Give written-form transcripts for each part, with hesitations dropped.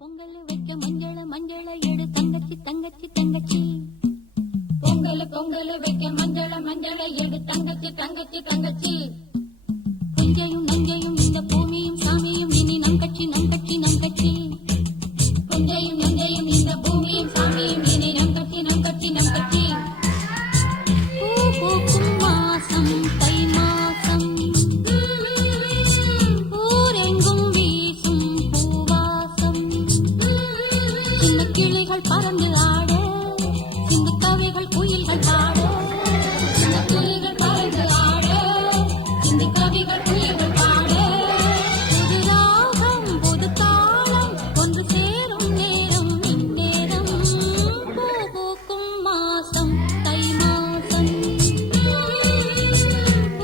பொங்கல் வைக்க மஞ்சள எடு தங்கச்சி தங்கச்சி தங்கச்சி. பொங்கல் வைக்க மஞ்சள எடு தங்கச்சி தங்கச்சி தங்கச்சி. புஞ்சையும் நஞ்சையும் இந்த பூமியும் சாமியும் இனி நம் கட்சி நம் கட்சி நம் கட்சி. புஞ்சையும் நஞ்சையும் இந்த பூமியும் சாமியும் இனி நம் கட்சி நம் கட்சி நம் கட்சி. பூ பூக்கும் மாசம் தை மாசம், ஊரெங்கும் வீசும் பூவாசம். சின்ன கிளிகள் பறந்து ஆட, சிந்து கவிகள் குயில்கள் பாட. சின்ன கிளிகள் பறந்து ஆட, சிந்து கவிகள் குயில்கள் பாட. புது ராகம் புது தாளம் ஒன்று சேரும் நேரம் இந்நேரம். பூ பூக்கும் மாசம் தை மாசம்,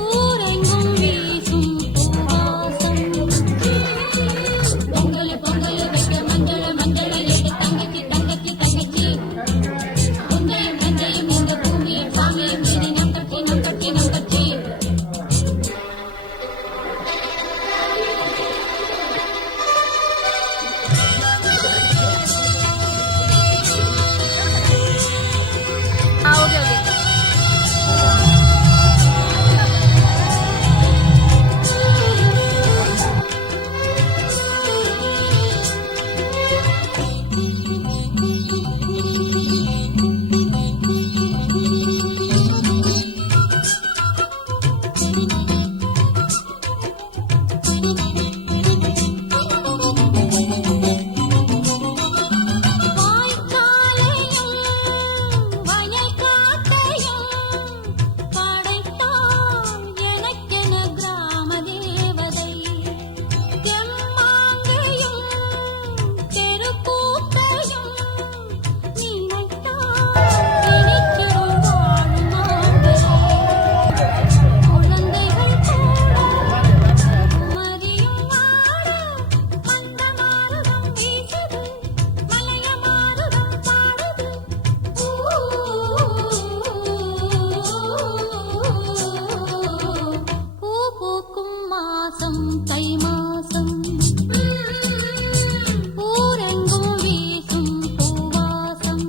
ஊரெங்கும் வீசும் பூவாசம். பொங்கல் வைக்க மஞ்சள எடு தங்கச்சி தங்கச்சி தங்கச்சி. புஞ்சையும் நஞ்சையும் இந்த பூமியும் சாமியும் இனி நம் கட்சி நம் கட்சி நம் கட்சி. தை மாசம், ஊரெங்கும் வீசும் பூவாசம்.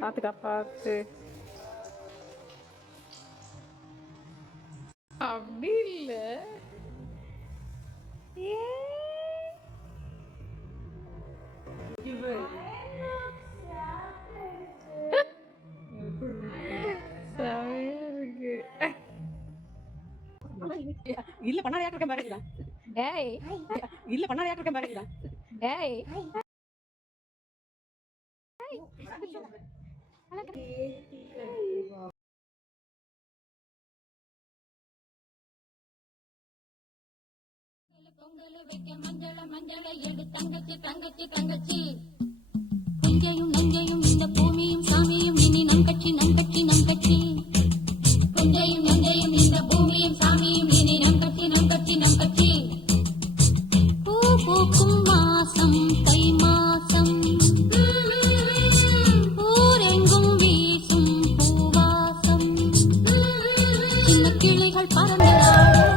பார்த்துக்கா பார்த்து. அப்படி இல்லை. இல்ல பண்ணாத யாக்க பாருங்க. ஏய் இல்ல பண்ணாத யாக்க பாருங்க. ஏய் பொங்கல் வைக்க மஞ்சள எடு தங்கச்சி தங்கச்சி தங்கச்சி. புஞ்சையும் நஞ்சையும் இந்த பூமியும் சாமியும் இனி நம் கட்சி நம் கட்சி நம் கட்சி. புஞ்சையும் நஞ்சையும் இந்த பூமியும் சாமியும் இனி நம் கட்சி நம் கட்சி நம் கட்சி. பூ பூக்கும் மாசம் தை மாசம், ஊரெங்கும் வீசும் பூவாசம். சின்ன கிளிகள் பறந்து ஆட,